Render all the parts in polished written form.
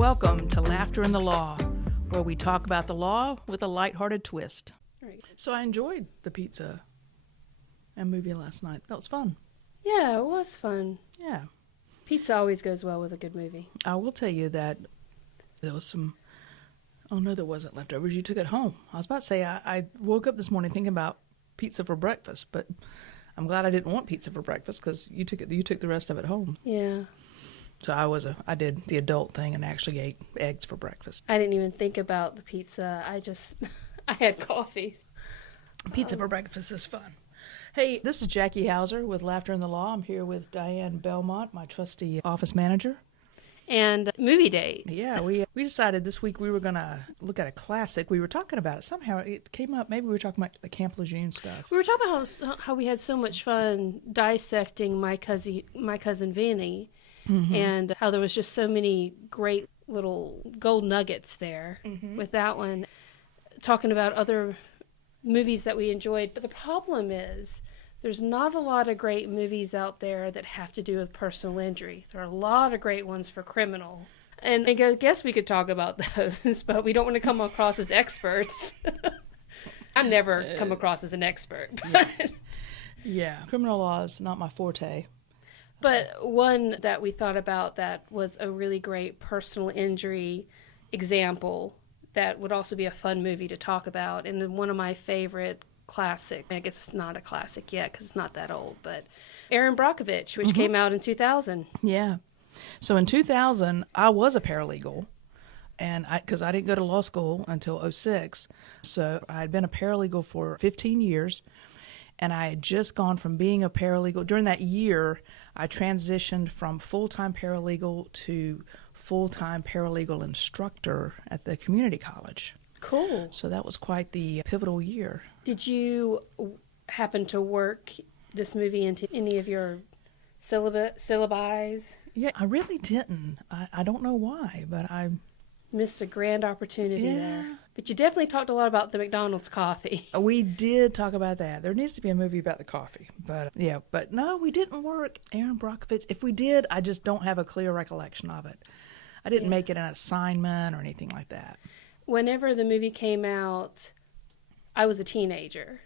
Welcome to Laughter in the Law, where we talk about the law with a lighthearted twist. Right. So I enjoyed the pizza and movie last night. That was fun. Yeah, it was fun. Yeah. Pizza always goes well with a good movie. I will tell you that there was some... Oh, no, there wasn't leftovers. You took it home. I was about to say, I woke up this morning thinking about pizza for breakfast, but I'm glad I didn't want pizza for breakfast because you took the rest of it home. Yeah. So I did the adult thing and actually ate eggs for breakfast. I didn't even think about the pizza. I had coffee. Pizza for breakfast is fun. Hey, this is Jackie Hauser with Laughter in the Law. I'm here with Diane Belmont, my trusty office manager. And movie date. Yeah, we decided this week we were going to look at a classic. We were talking about it. Somehow it came up. Maybe we were talking about the Camp Lejeune stuff. We were talking about how we had so much fun dissecting My Cousin Vinny, and how there was just so many great little gold nuggets there with that one. Talking about other movies that we enjoyed. But the problem is there's not a lot of great movies out there that have to do with personal injury. There are a lot of great ones for criminal. And I guess we could talk about those, but we don't want to come across as experts. I've never come across as an expert. Yeah, criminal law is not my forte. But one that we thought about that was a really great personal injury example that would also be a fun movie to talk about, and then one of my favorite classic, I guess it's not a classic yet because it's not that old, but Erin Brockovich, which came out in 2000. Yeah. So in 2000, I was a paralegal, and because I didn't go to law school until 2006, so I had been a paralegal for 15 years, and I had just gone from being a paralegal. During that year, I transitioned from full-time paralegal to full-time paralegal instructor at the community college. Cool. So that was quite the pivotal year. Did you happen to work this movie into any of your syllabi? Yeah, I really didn't. I don't know why, but I missed a grand opportunity there. But you definitely talked a lot about the McDonald's coffee. We did talk about that. There needs to be a movie about the coffee. But but no, we didn't work Erin Brockovich. If we did, I just don't have a clear recollection of it. I didn't make it an assignment or anything like that. Whenever the movie came out, I was a teenager.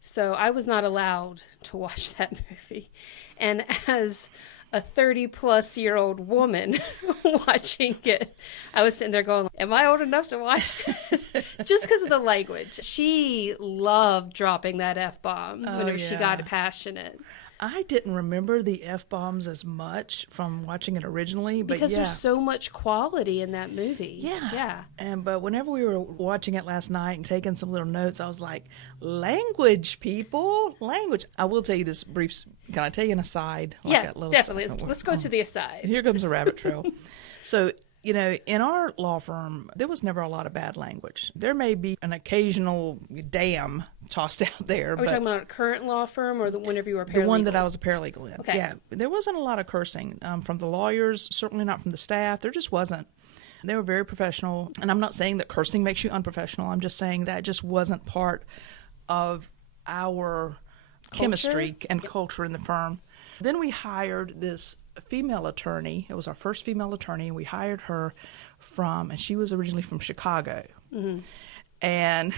So I was not allowed to watch that movie. And as a 30-plus-year-old woman watching it, I was sitting there going, am I old enough to watch this? Just because of the language. She loved dropping that F-bomb whenever she got passionate. I didn't remember the F-bombs as much from watching it originally. But because there's so much quality in that movie. Yeah. But whenever we were watching it last night and taking some little notes, I was like, language, people, language. I will tell you this brief, can I tell you an aside? Definitely. Let's go to the aside. Here comes a rabbit trail. So, in our law firm, there was never a lot of bad language. There may be an occasional damn tossed out there. Are we talking about a current law firm or whenever you were a paralegal? The one that I was a paralegal in. Okay. Yeah. There wasn't a lot of cursing from the lawyers, certainly not from the staff. There just wasn't. They were very professional. And I'm not saying that cursing makes you unprofessional. I'm just saying that just wasn't part of our chemistry and culture in the firm. Then we hired this female attorney. It was our first female attorney, and we hired her and she was originally from Chicago. And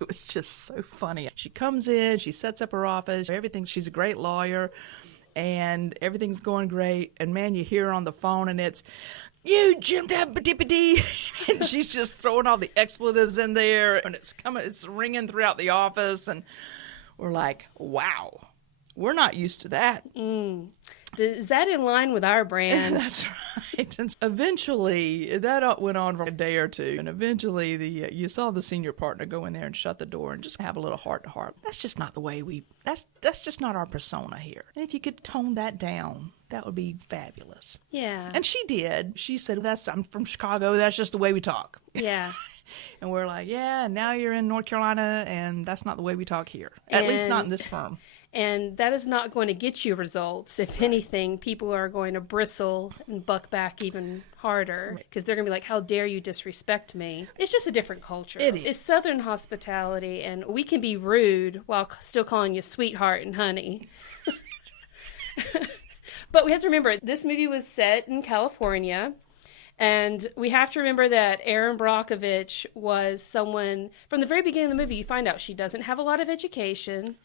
it was just so funny. She comes in, she sets up her office, she's a great lawyer, and everyth's going great. And man, you hear her on the phone, and it's, you jumped up, and she's just throwing all the expletives in there, and it's ringing throughout the office, and we're like, wow. We're not used to that. Is that in line with our brand? That's right. And eventually, that went on for a day or two. And eventually, you saw the senior partner go in there and shut the door and just have a little heart-to-heart. That's just not the way that's just not our persona here. And if you could tone that down, that would be fabulous. Yeah. And she did. She said, I'm from Chicago. That's just the way we talk. Yeah. And we're like, yeah, now you're in North Carolina, and that's not the way we talk here. At least not in this firm. And that is not going to get you results. If anything, people are going to bristle and buck back even harder because they're going to be like, how dare you disrespect me? It's just a different culture. It is. It's Southern hospitality, and we can be rude while still calling you sweetheart and honey. But we have to remember, this movie was set in California, And we have to remember that Erin Brockovich was someone, from the very beginning of the movie, you find out she doesn't have a lot of education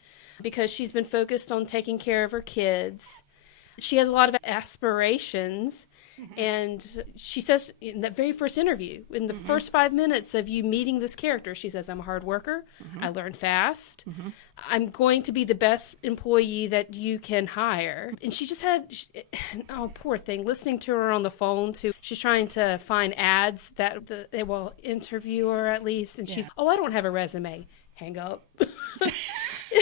because she's been focused on taking care of her kids. She has a lot of aspirations. And she says in that very first interview, in the first 5 minutes of you meeting this character, she says, I'm a hard worker. I learn fast. I'm going to be the best employee that you can hire. And she just had, oh, poor thing, listening to her on the phone too. She's trying to find ads that they will interview her at least. And she's, I don't have a resume. Hang up.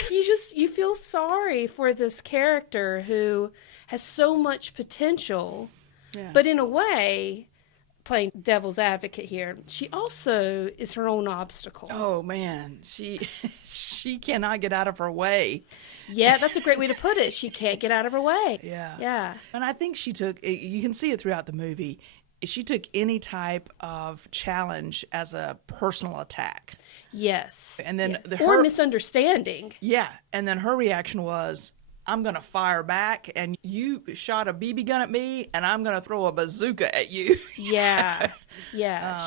You feel sorry for this character who has so much potential. Yeah. But in a way, playing devil's advocate here, she also is her own obstacle. Oh, man. She cannot get out of her way. Yeah, that's a great way to put it. She can't get out of her way. Yeah. And I think you can see it throughout the movie, she took any type of challenge as a personal attack. Yes. And then or misunderstanding. Yeah. And then her reaction was, I'm going to fire back, and you shot a BB gun at me, and I'm going to throw a bazooka at you. Yeah.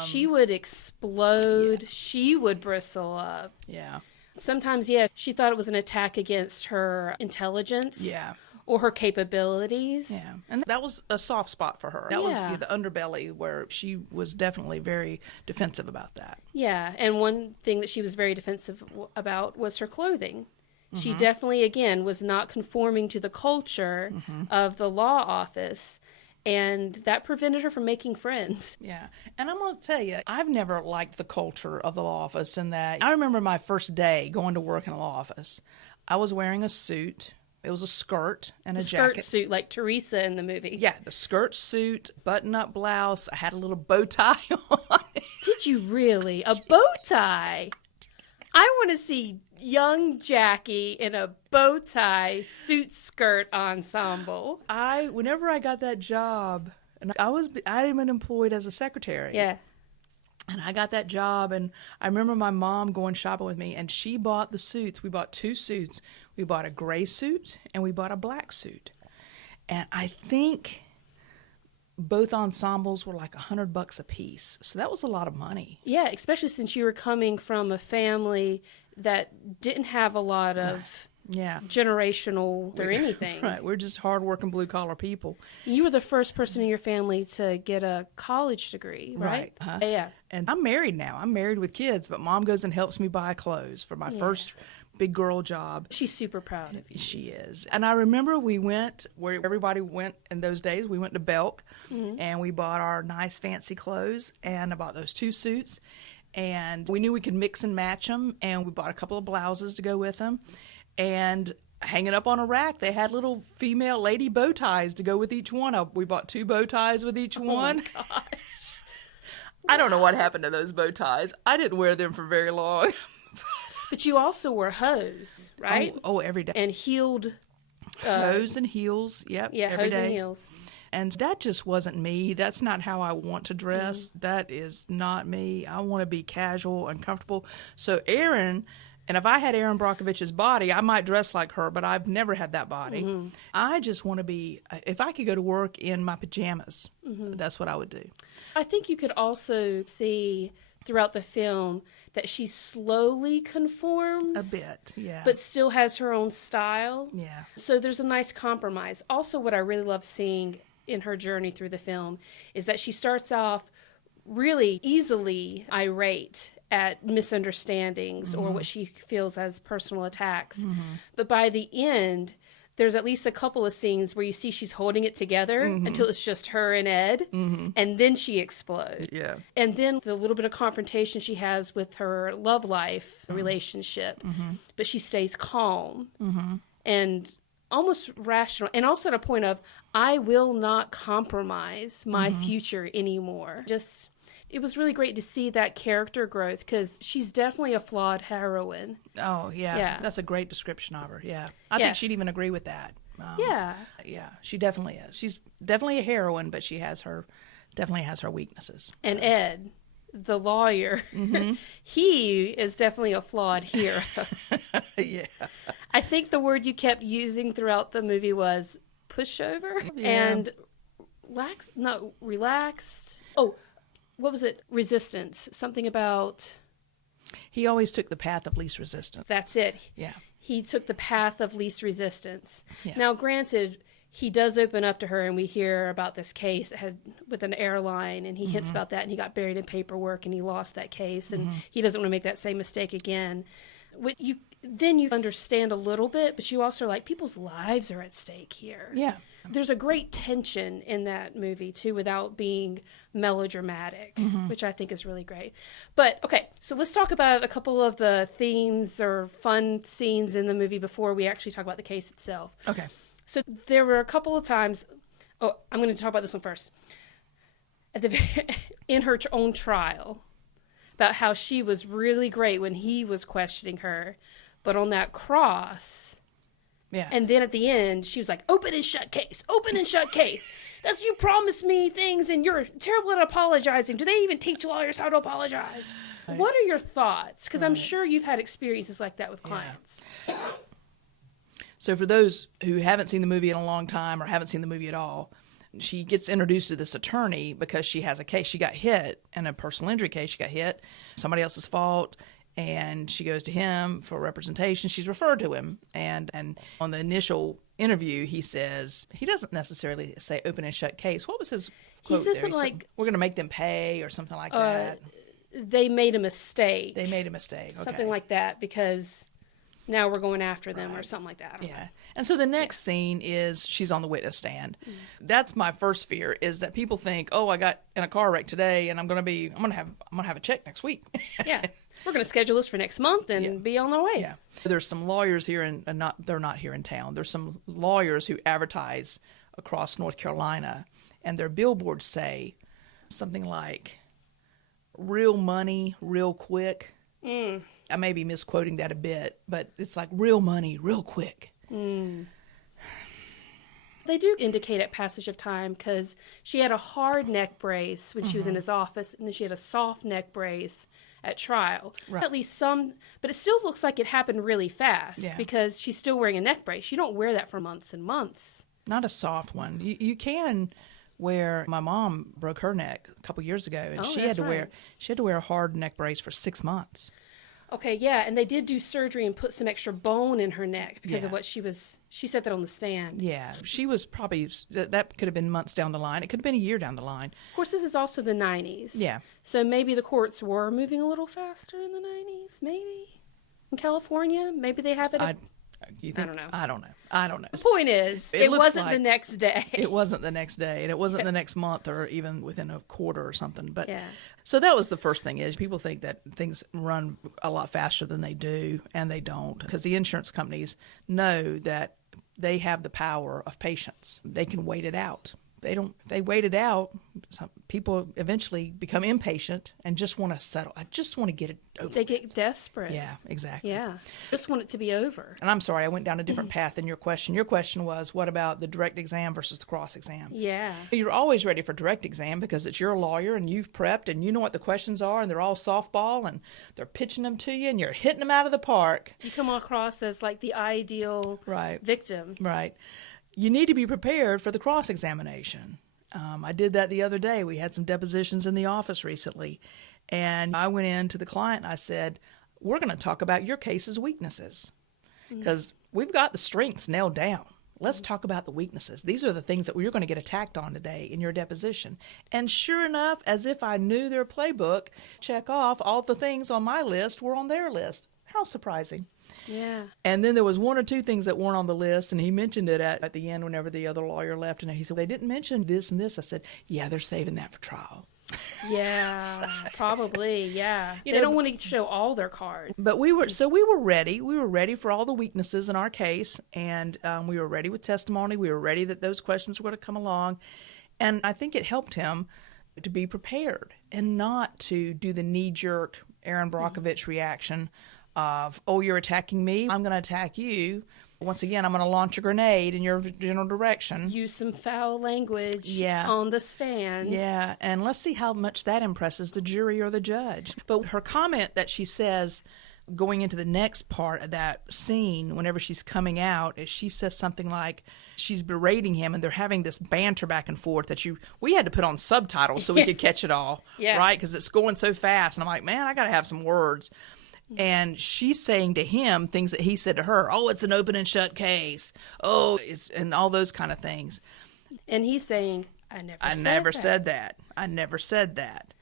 She would explode. Yeah. She would bristle up. Yeah. Sometimes, she thought it was an attack against her intelligence. Yeah. Or her capabilities. Yeah. And that was a soft spot for her. That was the underbelly where she was definitely very defensive about that. Yeah. And one thing that she was very defensive about was her clothing. She definitely, again, was not conforming to the culture of the law office, and that prevented her from making friends. Yeah, and I'm going to tell you, I've never liked the culture of the law office in that I remember my first day going to work in a law office. I was wearing a suit. It was a skirt and a jacket. Skirt suit, like Teresa in the movie. Yeah, the skirt suit, button-up blouse. I had a little bow tie on. Did you really? A bow tie? I want to see young Jackie in a bow tie suit skirt ensemble. Whenever I got that job, and I had been employed as a secretary. Yeah. And I got that job, and I remember my mom going shopping with me, and she bought the suits. We bought 2 suits. We bought a gray suit, and we bought a black suit. And I think both ensembles were like $100 a piece. So that was a lot of money. Yeah, especially since you were coming from a family that didn't have a lot of generational or anything. Right. We're just hardworking blue-collar people. You were the first person in your family to get a college degree, right? Yeah. And I'm married now. I'm married with kids, but Mom goes and helps me buy clothes for my first big girl job. She's super proud of you. She is. And I remember we went where everybody went in those days. We went to Belk, and we bought our nice fancy clothes, and I bought those 2 suits. And we knew we could mix and match them, and we bought a couple of blouses to go with them. And hanging up on a rack, they had little female lady bow ties to go with each one. We bought 2 bow ties with each one. Oh, my gosh. I don't know what happened to those bow ties. I didn't wear them for very long. But you also wore hose, right? Oh, every day. And heeled. Hose and heels, yep. Yeah, every hose day. and heels. And that just wasn't me. That's not how I want to dress. That is not me. I want to be casual and comfortable. So Erin, and if I had Erin Brockovich's body, I might dress like her, but I've never had that body. I just want to be, if I could go to work in my pajamas, that's what I would do. I think you could also see throughout the film that she slowly conforms. A bit, yeah. But still has her own style. Yeah. So there's a nice compromise. Also, what I really love seeing in her journey through the film is that she starts off really easily irate at misunderstandings or what she feels as personal attacks. But by the end, there's at least a couple of scenes where you see she's holding it together until it's just her and Ed, and then she explodes. Yeah. And then the little bit of confrontation she has with her love life relationship, but she stays calm and almost rational, and also at a point of, I will not compromise my future anymore. It was really great to see that character growth because she's definitely a flawed heroine. Oh, yeah. That's a great description of her, I think she'd even agree with that. Yeah, she definitely is. She's definitely a heroine, but she definitely has her weaknesses. And so. Ed, the lawyer, he is definitely a flawed hero. Yeah. I think the word you kept using throughout the movie was pushover and relaxed. Oh, what was it? Resistance. Something about... He always took the path of least resistance. That's it. Yeah. He took the path of least resistance. Yeah. Now, granted, he does open up to her, and we hear about this case that had with an airline, and he hints about that, and he got buried in paperwork, and he lost that case, and he doesn't want to make that same mistake again. Then you understand a little bit, but you also are like, people's lives are at stake here. Yeah. There's a great tension in that movie, too, without being melodramatic, which I think is really great. But, okay, so let's talk about a couple of the themes or fun scenes in the movie before we actually talk about the case itself. Okay. So there were a couple of times... Oh, I'm going to talk about this one first. In her own trial, about how she was really great when he was questioning her, but on that cross... Yeah. And then at the end, she was like, open and shut case, open and shut case. That's, you promised me things and you're terrible at apologizing. Do they even teach lawyers how to apologize? Right. What are your thoughts? Because I'm sure you've had experiences like that with clients. Yeah. So for those who haven't seen the movie in a long time or haven't seen the movie at all, she gets introduced to this attorney because she has a case. She got hit in a personal injury case. She got hit, somebody else's fault. And she goes to him for representation. She's referred to him. And on the initial interview, he says, he doesn't necessarily say open and shut case. What was his quote? He says something like, we're going to make them pay or something like that. They made a mistake. They made a mistake. Okay. Something like that, because now we're going after them or something like that. I don't know. And so the next scene is she's on the witness stand. That's my first fear, is that people think, oh, I got in a car wreck today and I'm going to have a check next week. Yeah. We're going to schedule this for next month and be on our way. Yeah. There's some lawyers here, they're not here in town. There's some lawyers who advertise across North Carolina, and their billboards say something like, real money, real quick. I may be misquoting that a bit, but it's like real money, real quick. They do indicate at passage of time, because she had a hard neck brace when she was in his office, and then she had a soft neck brace at trial. Right. At least some, but it still looks like it happened really fast because she's still wearing a neck brace. You don't wear that for months and months. Not a soft one. You can wear. My mom broke her neck a couple years ago, and she had to wear a hard neck brace for 6 months. Okay, yeah, and they did do surgery and put some extra bone in her neck because of what she said that on the stand. Yeah, she was probably, that could have been months down the line. It could have been a year down the line. Of course, this is also the 90s. Yeah. So maybe the courts were moving a little faster in the 90s, maybe? In California? Maybe they have it. You think? I don't know. I don't know. The point is, it wasn't the next day. It wasn't the next day, and it wasn't the next month or even within a quarter or something. But yeah. So that was the first thing, is people think that things run a lot faster than they do, and they don't, because the insurance companies know that they have the power of patience. They can wait it out. They don't. If they wait it out, some people eventually become impatient and just want to settle. I just want to get it over. They get desperate. Yeah, exactly. Yeah, just want it to be over. And I'm sorry, I went down a different path than your question. Your question was, what about the direct exam versus the cross exam? Yeah. You're always ready for direct exam because it's your lawyer and you've prepped and you know what the questions are, and they're all softball and they're pitching them to you and you're hitting them out of the park. You come across as like the ideal victim. Right. You need to be prepared for the cross-examination. I did that the other day. We had some depositions in the office recently, and I went in to the client and I said, we're going to talk about your case's weaknesses, because we've got the strengths nailed down. Let's talk about the weaknesses. These are the things that you're going to get attacked on today in your deposition. And sure enough, as if I knew their playbook, check off all the things on my list were on their list. How surprising. Yeah. And then there was one or two things that weren't on the list, and he mentioned it at the end whenever the other lawyer left, and he said, they didn't mention this and this. I said, yeah, they're saving that for trial. Yeah, probably, yeah. They don't want to show all their cards. But we were ready. We were ready for all the weaknesses in our case, and we were ready with testimony. We were ready that those questions were going to come along. And I think it helped him to be prepared and not to do the knee-jerk Erin Brockovich reaction of, oh, you're attacking me, I'm going to attack you. Once again, I'm going to launch a grenade in your general direction. Use some foul language on the stand. Yeah, and let's see how much that impresses the jury or the judge. But her comment that she says Going into the next part of that scene, whenever she's coming out, is she says something like she's berating him, and they're having this banter back and forth that we had to put on subtitles so we could catch it all, right? Because it's going so fast, and I'm like, man, I got to have some words. And she's saying to him things that he said to her. Oh, it's an open and shut case. Oh, and all those kind of things. And he's saying, I never said that. I never said that.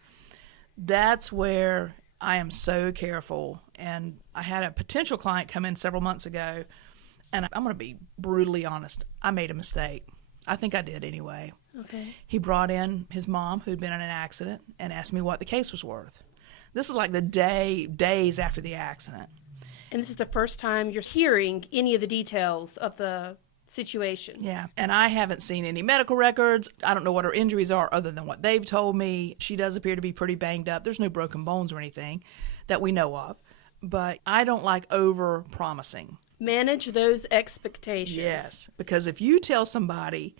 That's where I am so careful. And I had a potential client come in several months ago, and I'm going to be brutally honest. I made a mistake. I think I did anyway. Okay. He brought in his mom, who'd been in an accident, and asked me what the case was worth. This is like the days after the accident. And this is the first time you're hearing any of the details of the situation. Yeah, and I haven't seen any medical records. I don't know what her injuries are other than what they've told me. She does appear to be pretty banged up. There's no broken bones or anything that we know of. But I don't like over-promising. Manage those expectations. Yes, because if you tell somebody,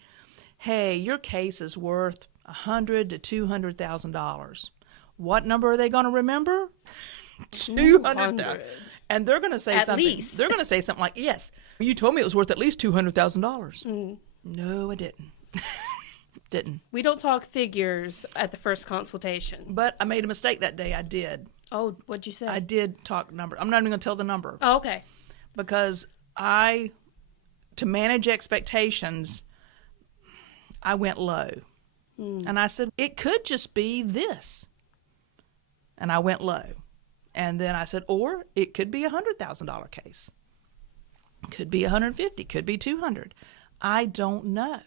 hey, your case is worth $100,000 to $200,000, what number are they going to remember? 200,000. And they're going to say something. At least. They're going to say something like, yes, you told me it was worth at least $200,000. No, I didn't. Didn't. We don't talk figures at the first consultation. But I made a mistake that day. I did. Oh, what'd you say? I did talk number. I'm not even going to tell the number. Oh, okay. Because to manage expectations, I went low. And I said, it could just be this. And I went low. And then I said, or it could be a $100,000 case. Could be 150, could be 200. I don't know,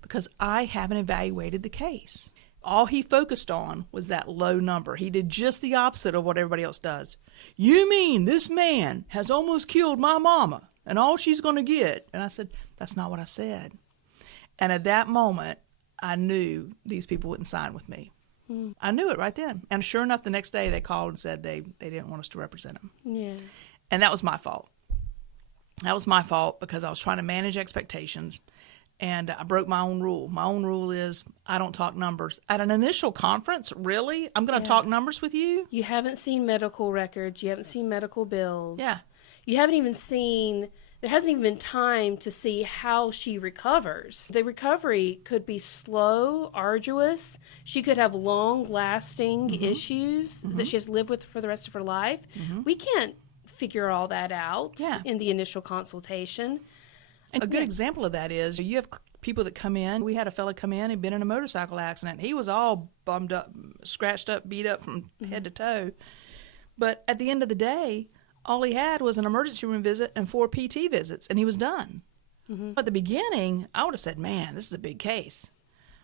because I haven't evaluated the case. All he focused on was that low number. He did just the opposite of what everybody else does. You mean this man has almost killed my mama and all she's going to get? And I said, that's not what I said. And at that moment, I knew these people wouldn't sign with me. I knew it right then. And sure enough, the next day they called and said they didn't want us to represent them. Yeah. And that was my fault. That was my fault because I was trying to manage expectations, and I broke my own rule. My own rule is I don't talk numbers. At an initial conference, really? I'm going to talk numbers with you? You haven't seen medical records. You haven't seen medical bills. Yeah. You haven't even seen... There hasn't even been time to see how she recovers. The recovery could be slow, arduous. She could have long-lasting issues that she has to live with for the rest of her life. We can't figure all that out in the initial consultation. And a good example of that is you have people that come in. We had a fellow come in who'd been in a motorcycle accident. He was all bummed up, scratched up, beat up from head to toe. But at the end of the day, all he had was an emergency room visit and 4 PT visits, and he was done. At the beginning, I would have said, man, this is a big case.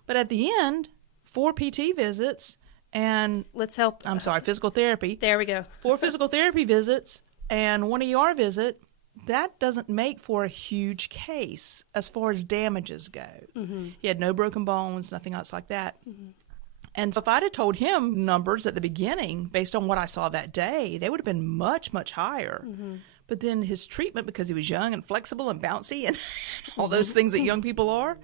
But at the end, 4 PT visits and... physical therapy. There we go. 4 physical therapy visits and 1 ER visit. That doesn't make for a huge case as far as damages go. He had no broken bones, nothing else like that. And so if I'd have told him numbers at the beginning based on what I saw that day, they would have been much, much higher. But then his treatment, because he was young and flexible and bouncy and all those things that young people are,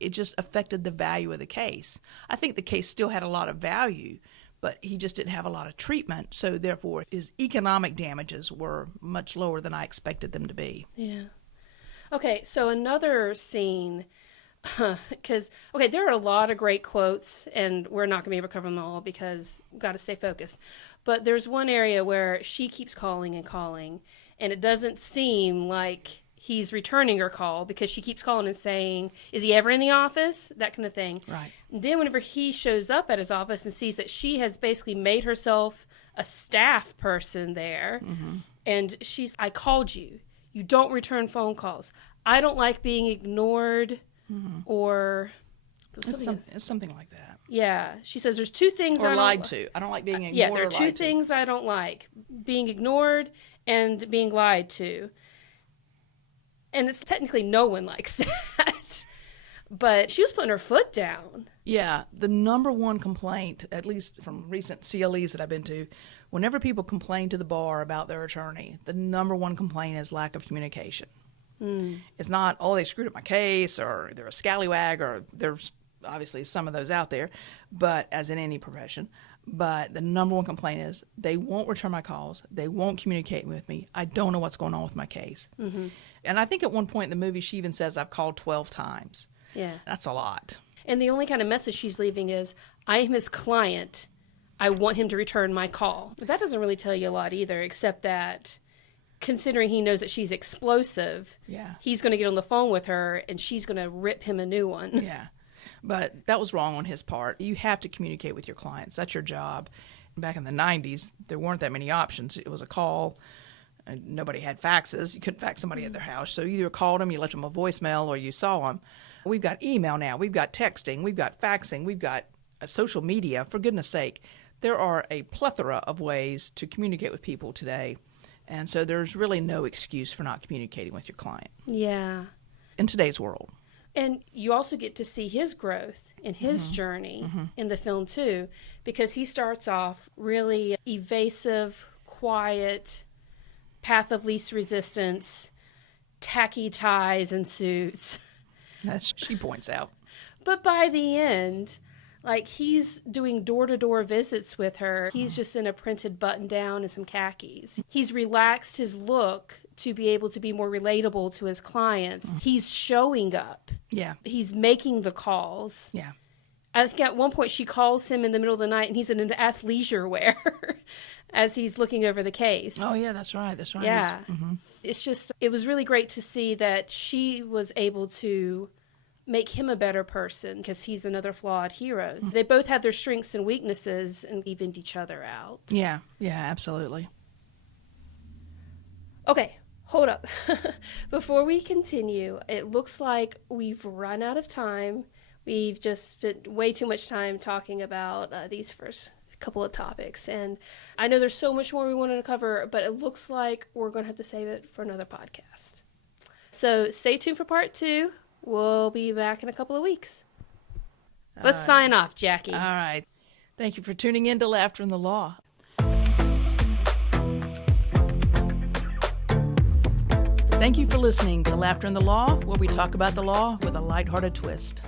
it just affected the value of the case. I think the case still had a lot of value, but he just didn't have a lot of treatment. So therefore, his economic damages were much lower than I expected them to be. Yeah. Okay, so another scene... Because, there are a lot of great quotes, and we're not going to be able to cover them all because we've got to stay focused. But there's one area where she keeps calling and calling, and it doesn't seem like he's returning her call because she keeps calling and saying, is he ever in the office? That kind of thing. Right. And then whenever he shows up at his office and sees that she has basically made herself a staff person there, and I called you. You don't return phone calls. I don't like being ignored. Or it's something like that. Yeah, she says there's 2 things or lied to. I don't like being ignored. Yeah, there are 2 things I don't like: being ignored and being lied to. And it's technically no one likes that. But she was putting her foot down. Yeah, the number one complaint, at least from recent CLEs that I've been to, whenever people complain to the bar about their attorney, the number one complaint is lack of communication. It's not, they screwed up my case, or they're a scallywag, or there's obviously some of those out there, but as in any profession. But the number one complaint is they won't return my calls. They won't communicate with me. I don't know what's going on with my case. Mm-hmm. And I think at one point in the movie, she even says, I've called 12 times. Yeah. That's a lot. And the only kind of message she's leaving is, I am his client. I want him to return my call. That doesn't really tell you a lot either, except that considering he knows that she's explosive, he's going to get on the phone with her and she's going to rip him a new one. Yeah. But that was wrong on his part. You have to communicate with your clients. That's your job. Back in the 90s, there weren't that many options. It was a call. Nobody had faxes. You couldn't fax somebody at their house. So you either called them, you left them a voicemail, or you saw them. We've got email now. We've got texting. We've got faxing. We've got social media. For goodness sake, there are a plethora of ways to communicate with people today. And so there's really no excuse for not communicating with your client. Yeah. In today's world. And you also get to see his growth and his journey in the film, too, because he starts off really evasive, quiet, path of least resistance, tacky ties and suits. As she points out. But by the end, like, he's doing door-to-door visits with her. He's just in a printed button-down and some khakis. He's relaxed his look to be able to be more relatable to his clients. He's showing up. Yeah. He's making the calls. Yeah. I think at one point she calls him in the middle of the night and he's in an athleisure wear as he's looking over the case. Oh, yeah, that's right. That's right. Yeah. It's just, it was really great to see that she was able to make him a better person because he's another flawed hero. They both had their strengths and weaknesses and evened each other out. Yeah. Yeah, absolutely. Okay, hold up. Before we continue, it looks like we've run out of time. We've just spent way too much time talking about these first couple of topics. And I know there's so much more we wanted to cover, but it looks like we're going to have to save it for another podcast. So stay tuned for part 2. We'll be back in a couple of weeks. Let's sign off, Jackie. All right. Thank you for tuning in to Laughter in the Law. Thank you for listening to Laughter in the Law, where we talk about the law with a lighthearted twist.